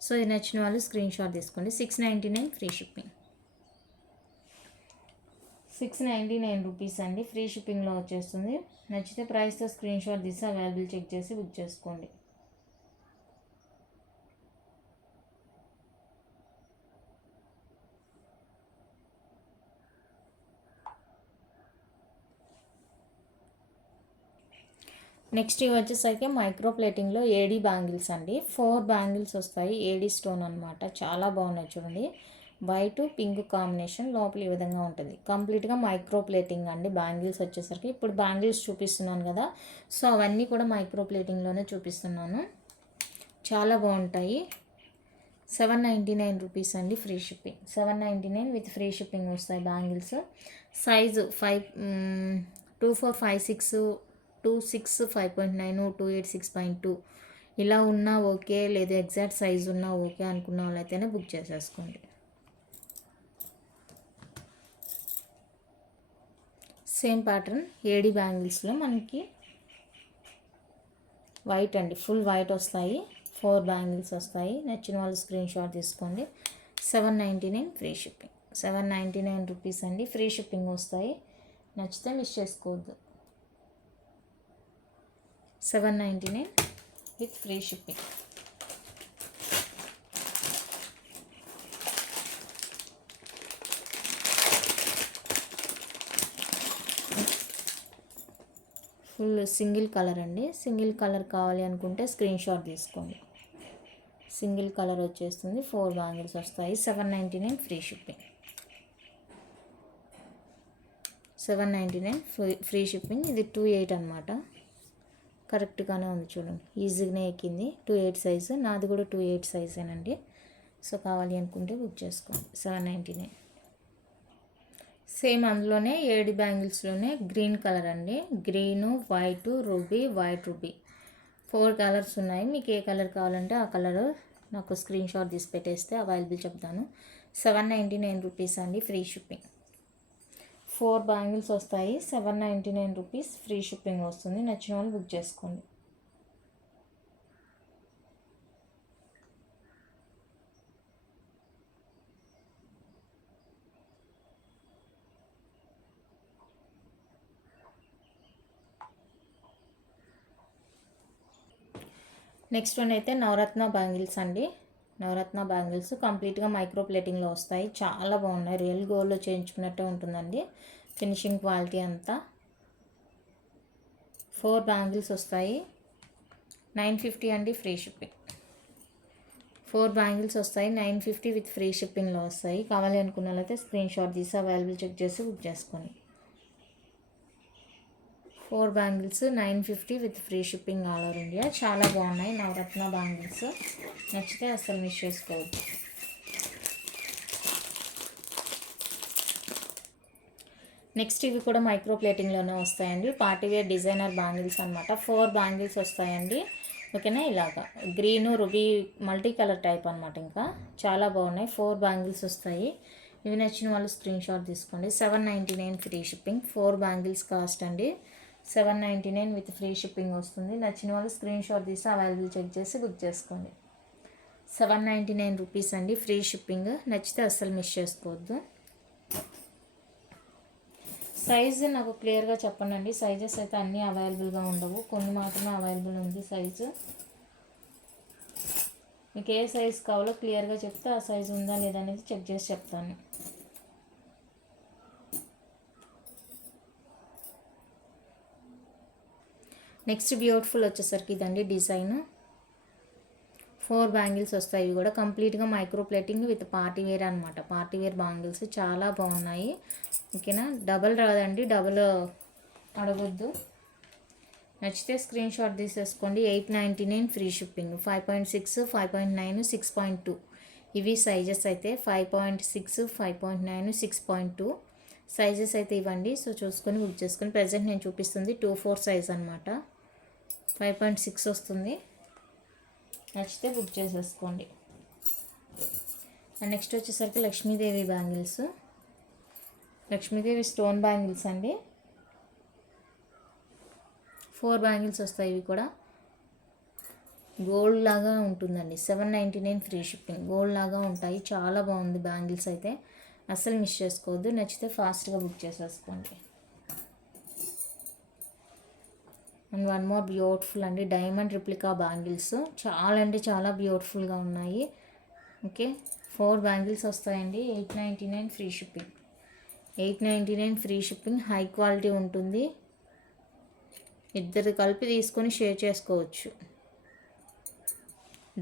సో ఇది నచ్చిన వాళ్ళు స్క్రీన్ షాట్ తీసుకోండి. 699 ఫ్రీ షిప్పింగ్. 699 రూపీస్ అండి, ఫ్రీ షిప్పింగ్లో వచ్చేస్తుంది. నచ్చితే ప్రైస్తో స్క్రీన్ షాట్ తీసి అవైలబుల్ చెక్ చేసి బుక్ చేసుకోండి. నెక్స్ట్ ఇవి వచ్చేసరికి మైక్రో ప్లేటింగ్లో ఏడీ బ్యాంగిల్స్ అండి. 4 బ్యాంగిల్స్ వస్తాయి. ఏడీ స్టోన్ అనమాట. చాలా బాగున్నాయి చూడండి. వైట్ పింక్ కాంబినేషన్, లోపల ఈ విధంగా ఉంటుంది. కంప్లీట్గా మైక్రో ప్లేటింగ్ అండి బ్యాంగిల్స్ వచ్చేసరికి. ఇప్పుడు బ్యాంగిల్స్ చూపిస్తున్నాను కదా, సో అవన్నీ కూడా మైక్రో ప్లేటింగ్లోనే చూపిస్తున్నాను. చాలా బాగుంటాయి. 799 రూపీస్ అండి, free shipping. 799 with free shipping వస్తాయి బ్యాంగిల్స్. సైజు 24, 56, 26, 5.9, 28, 6.2 ఇలా ఉన్నా ఓకే, లేదా ఎగ్జాక్ట్ సైజు ఉన్నా ఓకే అనుకున్న వాళ్ళైతేనే బుక్ చేసేసుకోండి. సేమ్ ప్యాటర్న్ ఏడీ బ్యాంగిల్స్లో మనకి వైట్ అండి, ఫుల్ వైట్ వస్తాయి. 4 బ్యాంగిల్స్ వస్తాయి. నచ్చిన వాళ్ళు స్క్రీన్ షాట్ తీసుకోండి. 799 ఫ్రీ షిప్పింగ్. 799 రూపీస్ అండి, ఫ్రీ షిప్పింగ్ వస్తాయి. నచ్చితే మిస్ చేసుకోవద్దు. 799 with free shipping. Full single colour అండి. సింగిల్ కలర్ కావాలి అనుకుంటే స్క్రీన్ షాట్ తీసుకోండి. సింగిల్ కలర్ వచ్చేస్తుంది. 4 బ్యాంగిల్స్ వస్తాయి. 799 ఫ్రీ షిప్పింగ్. 799 free shipping. ఇది 28 అనమాట. కరెక్ట్గానే ఉంది చూడండి, ఈజీగానే ఎక్కింది. 28 సైజు, నాది కూడా 28 సైజేనండి. సో కావాలి అనుకుంటే బుక్ చేసుకోండి. 799. సేమ్ అందులోనే ఏడి బ్యాంగిల్స్లోనే గ్రీన్ కలర్ అండి. Green, white, ruby, white ruby 4 colours ఉన్నాయి. మీకు ఏ కలర్ కావాలంటే ఆ కలర్ నాకు స్క్రీన్ షాట్ తీసి పెట్టేస్తే అవైలబుల్ చెప్తాను. 799 రూపీస్ అండి, ఫ్రీ షిప్పింగ్. 4 బ్యాంగిల్స్ వస్తాయి. 799 రూపీస్, ఫ్రీ షిప్పింగ్ వస్తుంది. నచ్చిన వాళ్ళు బుక్ చేసుకోండి. నెక్స్ట్ వన్ అయితే నవరత్న బ్యాంగిల్స్ అండి. నవరత్న బ్యాంగిల్స్ కంప్లీట్గా మైక్రో ప్లేటింగ్లో వస్తాయి. చాలా బాగున్నాయి. రియల్ గోల్డ్లో చేయించుకున్నట్టే ఉంటుందండి ఫినిషింగ్ క్వాలిటీ అంతా. 4 బ్యాంగిల్స్ వస్తాయి. 950 అండి, ఫ్రీ షిప్పింగ్. 4 బ్యాంగిల్స్ వస్తాయి. 950 విత్ ఫ్రీ షిప్పింగ్లో వస్తాయి. కావాలి అనుకున్న వాళ్ళైతే స్క్రీన్ షాట్ తీసి అవైలబుల్ చెక్ చేసి బుక్ చేసుకోండి. 4 bangles 950 with free shipping all over India. చాలా బాగున్నాయి నవరత్న బ్యాంగిల్స్. నచ్చితే అసలు మిస్ చేసుకోవద్దు. నెక్స్ట్ ఇవి కూడా మైక్రో ప్లేటింగ్లోనే వస్తాయండి. పార్టీవేర్ డిజైనర్ బ్యాంగిల్స్ అనమాట. 4 బ్యాంగిల్స్ వస్తాయండి. ఓకేనా, ఇలాగా green ruby multi colour type అనమాట. ఇంకా చాలా బాగున్నాయి. 4 బ్యాంగిల్స్ వస్తాయి. ఇవి నచ్చిన వాళ్ళు స్క్రీన్ షాట్ తీసుకోండి. 799 ఫ్రీ షిప్పింగ్. 4 బ్యాంగిల్స్ కాస్ట్ అండి 799 విత్ ఫ్రీ షిప్పింగ్ వస్తుంది. నచ్చిన వాళ్ళు స్క్రీన్ షాట్ తీసి అవైలబుల్ చెక్ చేసి బుక్ చేసుకోండి. 799 రూపీస్ అండి, ఫ్రీ షిప్పింగ్. నచ్చితే అస్సలు మిస్ చేసుకోవద్దు. సైజు నాకు క్లియర్గా చెప్పండి. సైజెస్ అయితే అన్నీ అవైలబుల్గా ఉండవు, కొన్ని మాత్రమే అవైలబుల్ ఉంది సైజు. మీకు ఏ సైజు కావాలో క్లియర్గా చెప్తే ఆ సైజు ఉందా లేదా అనేది చెక్ చేసి చెప్తాను. నెక్స్ట్ బ్యూటిఫుల్ వచ్చేసరికి ఇదండి డిజైన్. 4 బ్యాంగిల్స్ వస్తాయి. ఇవి కూడా కంప్లీట్గా micro plating with party wear అనమాట. పార్టీ వేర్ బ్యాంగిల్స్ చాలా బాగున్నాయి. ఓకేనా, డబల్ రాదండి, డబల్ అడగొద్దు. నచ్చితే స్క్రీన్ షాట్ తీసేసుకోండి. 899 ఫ్రీ షిప్పింగ్. 5.6, 5.9, 6.2 ఇవి సైజెస్ అయితే. 5.6, 5.9, 6.2 సైజెస్ అయితే ఇవ్వండి. సో చూసుకొని బుక్ చేసుకొని. ప్రజెంట్ నేను చూపిస్తుంది 2/4 సైజ్ అనమాట. 5.6 వస్తుంది. నచ్చితే బుక్ చేసేసుకోండి. అండ్ నెక్స్ట్ వచ్చేసరికి Lakshmidevi bangles. Lakshmidevi stone bangles అండి. 4 బ్యాంగిల్స్ వస్తాయి. ఇవి కూడా గోల్డ్ లాగా ఉంటుందండి. 799 ఫ్రీ షిప్పింగ్. గోల్డ్ లాగా ఉంటాయి. చాలా బాగుంది బ్యాంగిల్స్ అయితే, అస్సలు మిస్ చేసుకోవద్దు. నచ్చితే ఫాస్ట్గా బుక్ చేసేసుకోండి. అండ్ వన్ మోర్ బ్యూటిఫుల్ అండి డైమండ్ రిప్లికా బ్యాంగిల్స్. చాలా అంటే చాలా బ్యూటిఫుల్గా ఉన్నాయి. ఓకే, 4 బ్యాంగిల్స్ వస్తాయండి. 899 free shipping. 899 free shipping. High quality ఉంటుంది. ఇద్దరు కలిపి తీసుకొని షేర్ చేసుకోవచ్చు.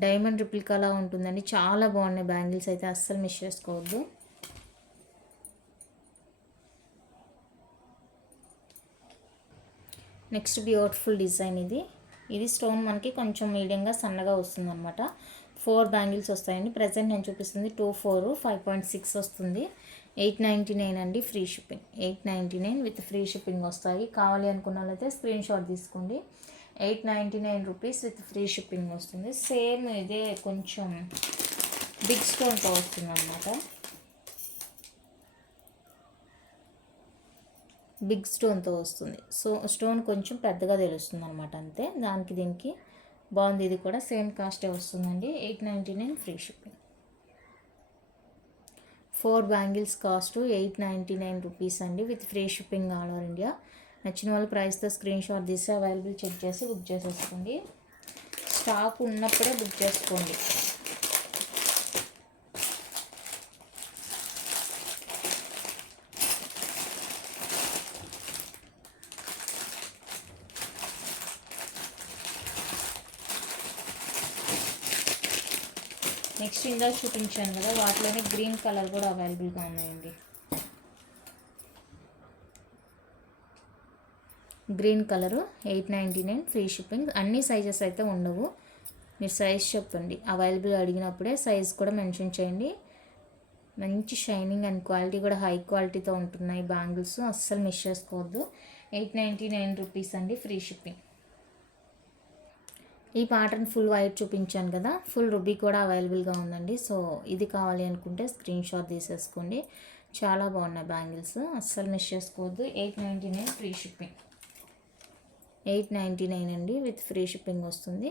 డైమండ్ రిప్లికాలా ఉంటుందండి. చాలా బాగున్నాయి బ్యాంగిల్స్ అయితే, అస్సలు మిస్ చేసుకోవద్దు. నెక్స్ట్ బ్యూటిఫుల్ డిజైన్ ఇది. ఇది స్టోన్ మనకి కొంచెం మీడియంగా సన్నగా వస్తుంది అనమాట. 4 బ్యాంగిల్స్ వస్తాయండి. ప్రజెంట్ నేను చూపిస్తుంది 2, 4, 5.6 వస్తుంది. 899 అండి, free shipping. 899 with free shipping వస్తాయి. కావాలి అనుకున్న వాళ్ళైతే స్క్రీన్ షాట్ తీసుకోండి. 899 రూపీస్ విత్ ఫ్రీ షిప్పింగ్ వస్తుంది. సేమ్ ఇదే కొంచెం బిగ్ స్టోన్తో వస్తుంది అనమాట. బిగ్ స్టోన్తో వస్తుంది. సో స్టోన్ కొంచెం పెద్దగా తెలుస్తుంది అనమాట, అంతే. దానికి దీనికి బాగుంది. ఇది కూడా సేమ్ కాస్టే వస్తుందండి. 899 free shipping. 4 bangles cost 899 rupees అండి with free shipping all over India. నచ్చిన వాళ్ళు ప్రైస్తో స్క్రీన్ షాట్ తీసి అవైలబుల్ చెక్ చేసి బుక్ చేసేసుకోండి. స్టాక్ ఉన్నప్పుడే బుక్ చేసుకోండి. నెక్స్ట్ ఇందాక చూపించాను కదా, వాటిలోనే గ్రీన్ కలర్ కూడా అవైలబుల్గా ఉన్నాయండి. Green colour 899 free shipping. అన్ని సైజెస్ అయితే ఉండవు. మీరు సైజ్ చెప్పండి, అవైలబుల్ అడిగినప్పుడే సైజ్ కూడా మెన్షన్ చేయండి. మంచి షైనింగ్ అండ్ క్వాలిటీ కూడా హై క్వాలిటీతో ఉంటున్నాయి బ్యాంగిల్స్, అస్సలు మిస్ చేసుకోవద్దు. 899 రూపీస్ అండి, ఫ్రీ షిప్పింగ్. ఈ ప్యాటర్న్ ఫుల్ వైట్ చూపించాను కదా, ఫుల్ రుబీ కూడా అవైలబుల్గా ఉందండి. సో ఇది కావాలి అనుకుంటే స్క్రీన్ షాట్ తీసేసుకోండి. చాలా బాగున్నాయి బ్యాంగిల్స్, అస్సలు మిస్ చేసుకోవద్దు. 899 ఫ్రీ షిప్పింగ్. 899 అండి విత్ ఫ్రీ షిప్పింగ్ వస్తుంది.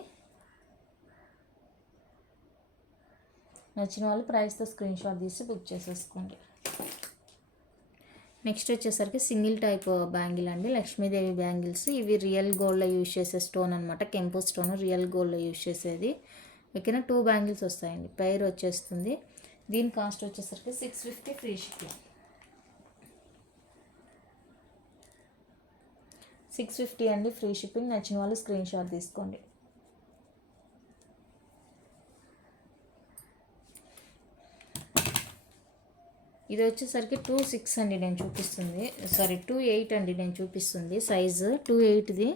నచ్చిన వాళ్ళు ప్రైస్తో స్క్రీన్ షాట్ తీసి బుక్ చేసేసుకోండి. నెక్స్ట్ వచ్చేసరికి సింగిల్ టైప్ బ్యాంగిల్ అండి, లక్ష్మీదేవి బ్యాంగిల్స్. ఇవి రియల్ గోల్డ్లో యూజ్ చేసే స్టోన్ అనమాట. కెంపో స్టోన్ రియల్ గోల్డ్లో యూజ్ చేసేది. ఓకేనా, 2 బ్యాంగిల్స్ వస్తాయండి. పెయిర్ వచ్చేస్తుంది. దీని కాస్ట్ వచ్చేసరికి 650 ఫ్రీ షిప్పింగ్. 650 అండి, ఫ్రీ షిప్పింగ్. నచ్చిన వాళ్ళు స్క్రీన్ షాట్ తీసుకోండి. ఇది వచ్చేసరికి 2.6 అండి నేను చూపిస్తుంది, సారీ 2.8 అండి నేను చూపిస్తుంది సైజు. 2.8ది.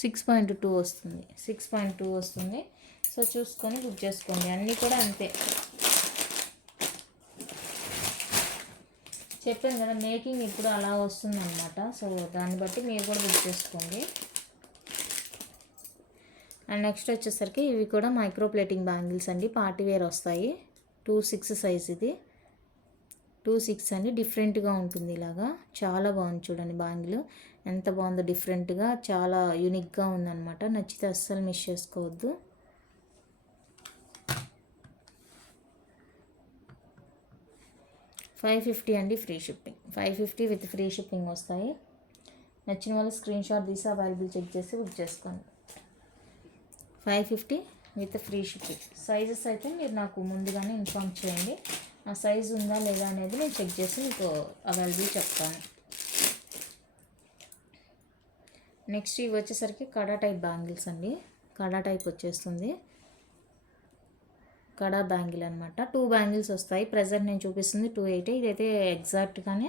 $6.2 వస్తుంది. 6.2 వస్తుంది. సో చూసుకొని బుక్ చేసుకోండి. అన్నీ కూడా అంతే. చెప్పాను కదా మేకింగ్ ఇప్పుడు అలా వస్తుంది అనమాట. సో దాన్ని బట్టి మీరు కూడా బుక్ చేసుకోండి. అండ్ నెక్స్ట్ వచ్చేసరికి ఇవి కూడా మైక్రో ప్లేటింగ్ బ్యాంగిల్స్ అండి, పార్టీ వేర్ వస్తాయి. 2/6 సైజ్, ఇది 2/6 అండి. డిఫరెంట్గా ఉంటుంది ఇలాగా, చాలా బాగుంది చూడండి బ్యాంగిల్ ఎంత బాగుందో, డిఫరెంట్గా చాలా యూనిక్గా ఉందన్నమాట. నచ్చితే అస్సలు మిస్ చేసుకోవద్దు. $550 అండి free shipping. 550 with free shipping వస్తాయి. నచ్చిన వాళ్ళు స్క్రీన్ షాట్ తీసి అవైలబుల్ చెక్ చేసి బుక్ చేసుకోండి. 550 విత్ ఫ్రీ షిప్పింగ్. సైజెస్ అయితే మీరు నాకు ముందుగానే ఇన్ఫామ్ చేయండి, ఆ సైజు ఉందా లేదా అనేది నేను చెక్ చేసి మీకు అవైలబుల్ చెప్తాను. నెక్స్ట్ ఇవి వచ్చేసరికి కడా టైప్ బ్యాంగిల్స్ అండి. కడా టైప్ వచ్చేస్తుంది, కడా బ్యాంగిల్ అనమాట. 2 బ్యాంగిల్స్ వస్తాయి. ప్రజెంట్ నేను చూపిస్తుంది 280. ఇదైతే ఎగ్జాక్ట్గానే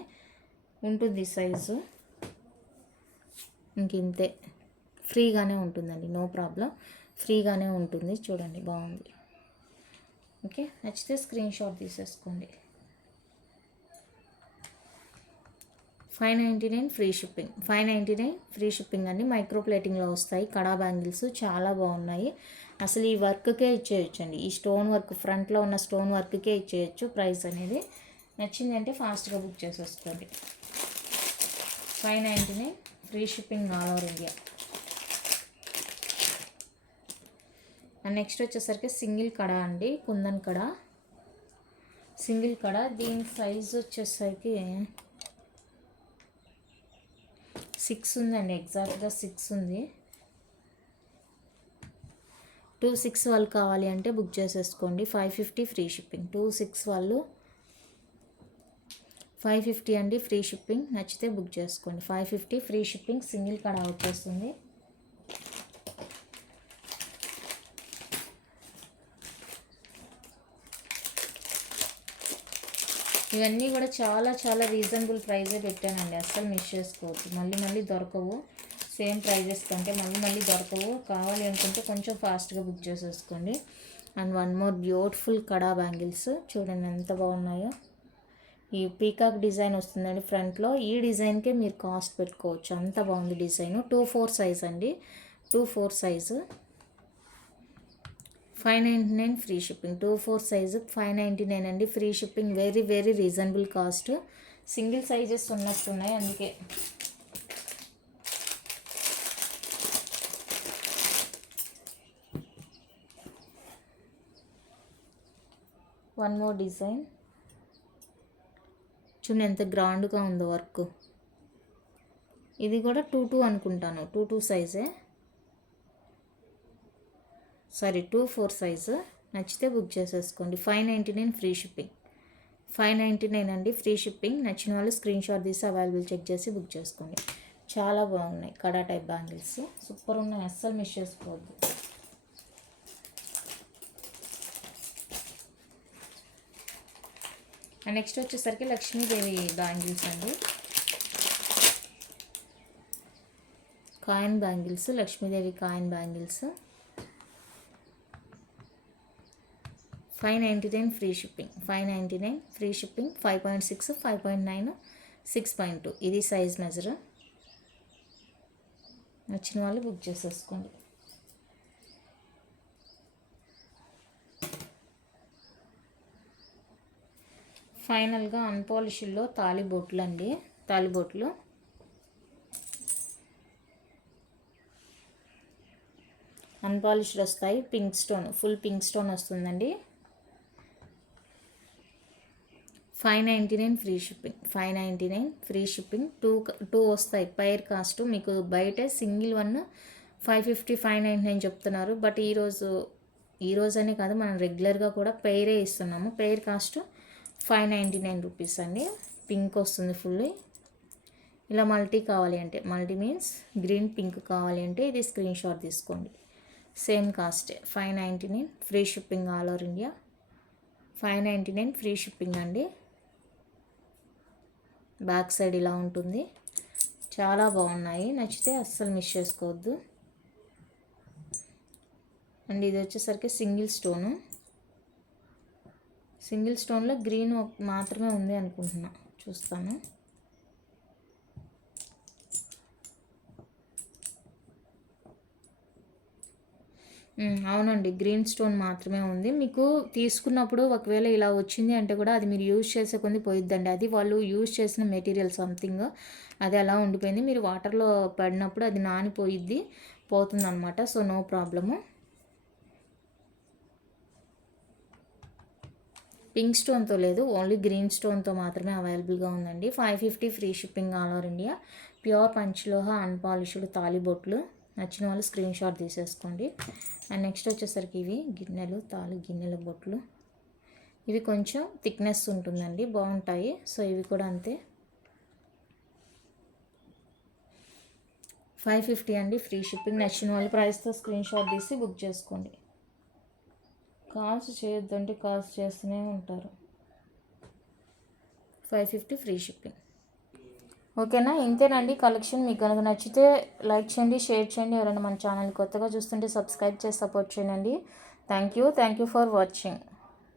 ఉంటుంది సైజు, ఇంతే ఫ్రీగానే ఉంటుందండి, నో ప్రాబ్లం, ఫ్రీగానే ఉంటుంది. చూడండి బాగుంది. ఓకే, నచ్చితే స్క్రీన్ షాట్ తీసేసుకోండి. 599 ఫ్రీ షిప్పింగ్. 599 ఫ్రీ షిప్పింగ్ అండి. మైక్రో ప్లేటింగ్లో వస్తాయి కడా బ్యాంగిల్స్, చాలా బాగున్నాయి. అసలు ఈ వర్క్కే ఇచ్చేయచ్చు అండి, ఈ స్టోన్ వర్క్ ఫ్రంట్లో ఉన్న స్టోన్ వర్క్కే ఇచ్చేయచ్చు. ప్రైస్ అనేది నచ్చిందంటే ఫాస్ట్గా బుక్ చేసేసుకోండి. 599 free shipping all over India. And next వచ్చేసరికి సింగిల్ కడా అండి, కుందన్ కడా, సింగిల్ కడా. దీని సైజ్ వచ్చేసరికి 6 ఉందండి, ఎగ్జాక్ట్గా 6 ఉంది. 2/6 వాళ్ళు కావాలి అంటే బుక్ చేసేసుకోండి. 550 ఫ్రీ షిప్పింగ్. 2/6 వాళ్ళు 550 అండి ఫ్రీ షిప్పింగ్. నచ్చితే బుక్ చేసుకోండి. 550 ఫ్రీ షిప్పింగ్, సింగిల్ కడా వచ్చేస్తుంది. ఇవన్నీ కూడా చాలా చాలా రీజనబుల్ ప్రైజే పెట్టానండి, అస్సలు మిస్ చేసుకోవద్దు. మళ్ళీ దొరకవు, సేమ్ ప్రైజెస్ కంటే మళ్ళీ దొరకవు. కావాలి అనుకుంటే కొంచెం ఫాస్ట్గా బుక్ చేసేసుకోండి. And one more beautiful kada bangles చూడండి ఎంత బాగున్నాయో. ఈ పీకాక్ డిజైన్ వస్తుందండి ఫ్రంట్లో, ఈ డిజైన్కే మీరు కాస్ట్ పెట్టుకోవచ్చు, అంత బాగుంది డిజైన్. 2/4 సైజ్ అండి, 2/4 సైజు. 599 free shipping. 2/4 సైజు 599 అండి free shipping. Very very reasonable cost. Single sizes ఉన్నట్టున్నాయి అందుకే. వన్ మోర్ డిజైన్ చూడండి ఎంత గ్రాండ్గా ఉందో వర్క్. ఇది కూడా 2/2 అనుకుంటాను, 2/2 సైజే, సారీ 2/4 సైజు. నచ్చితే బుక్ చేసేసుకోండి. 599 ఫ్రీ షిప్పింగ్. 599 అండి ఫ్రీ షిప్పింగ్. నచ్చిన వాళ్ళు స్క్రీన్ షాట్ తీసి అవైలబుల్ చెక్ చేసి బుక్ చేసుకోండి. చాలా బాగున్నాయి కడా టైప్ బ్యాంగిల్స్, సూపర్ ఉన్నాయి, అస్సలు మిస్ చేసుకోవద్దు. నెక్స్ట్ వచ్చేసరికి లక్ష్మీదేవి బ్యాంగిల్స్ అండి, coin bangles, Lakshmidevi coin bangles. 599 free shipping. 599 free shipping. 5.6, 5.9, 6.2 ఇది సైజ్ మెజర్. నచ్చిన వాళ్ళు బుక్ చేసేసుకోండి. ఫైనల్గా అన్పాలిష్డ్లో తాళిబొట్లు అండి, తాళిబొట్లు. అన్పాలిష్డ్ వస్తాయి, pink stone, full pink stone వస్తుందండి. 599 ఫ్రీ షిప్పింగ్. 599 free shipping. 2 వస్తాయి పైర్ కాస్ట్. మీకు బయట సింగిల్ వన్ 550, 599 చెప్తున్నారు, బట్ ఈరోజు అనే కాదు, మనం రెగ్యులర్గా కూడా పెయిరే ఇస్తున్నాము. పెయిర్ కాస్ట్ 599 రూపీస్ అండి. పింక్ వస్తుంది ఫుల్. ఇలా మల్టీ కావాలి అంటే, మల్టీ మీన్స్ గ్రీన్ పింక్ కావాలి అంటే ఇది స్క్రీన్ షాట్ తీసుకోండి. సేమ్ కాస్టే 599 free shipping all over India. 599 free shipping అండి. బ్యాక్ సైడ్ ఇలా ఉంటుంది, చాలా బాగున్నాయి, నచ్చితే అస్సలు మిస్ చేసుకోవద్దు. అండ్ ఇది వచ్చేసరికి సింగిల్ స్టోను, సింగిల్ స్టోన్లో గ్రీన్ మాత్రమే ఉంది అనుకుంటున్నా, చూస్తాను. అవునండి. గ్రీన్ స్టోన్ మాత్రమే ఉంది. మీకు తీసుకున్నప్పుడు ఒకవేళ ఇలా వచ్చింది అంటే కూడా అది మీరు యూజ్ చేసే కొద్దీ పోయిద్దండి. అది వాళ్ళు యూజ్ చేసిన మెటీరియల్ సంథింగ్ అది అలా ఉండిపోయింది. మీరు వాటర్‌లో పడినప్పుడు అది నానిపోయిద్ది, పోతుందనమాట. So, no problem. పింక్ స్టోన్‌తో లేదు. ఓన్లీ గ్రీన్ స్టోన్‌తో మాత్రమే అవైలబుల్‌గా ఉందండి. 550 free shipping all over India. Pure పంచలోహ అన్‌పాలిష్డ్ తాళిబొట్లు. నచ్చిన వాళ్ళు స్క్రీన్ షాట్ తీసేసుకోండి. అండ్ నెక్స్ట్ వచ్చేసరికి ఇవి గిన్నెలు, తాళి గిన్నెల బొట్లు. ఇవి కొంచెం థిక్నెస్ ఉంటుందండి, బాగుంటాయి. సో ఇవి కూడా అంతే. 550 అండి ఫ్రీ షిప్పింగ్. నచ్చిన వాళ్ళు ప్రైస్తో స్క్రీన్ షాట్ తీసి బుక్ చేసుకోండి. కాల్స్ చేయొద్దంటే కాల్స్ చేస్తూనే ఉంటారు. 550 ఫ్రీ షిప్పింగ్. ఓకేనా, ఇంతేనండి కలెక్షన్. మీకు కనుక నచ్చితే లైక్ చేయండి, షేర్ చేయండి. ఎవరైనా మన ఛానల్ కొత్తగా చూస్తుంటే సబ్స్క్రైబ్ చేసి సపోర్ట్ చేయండి. Thank you for watching.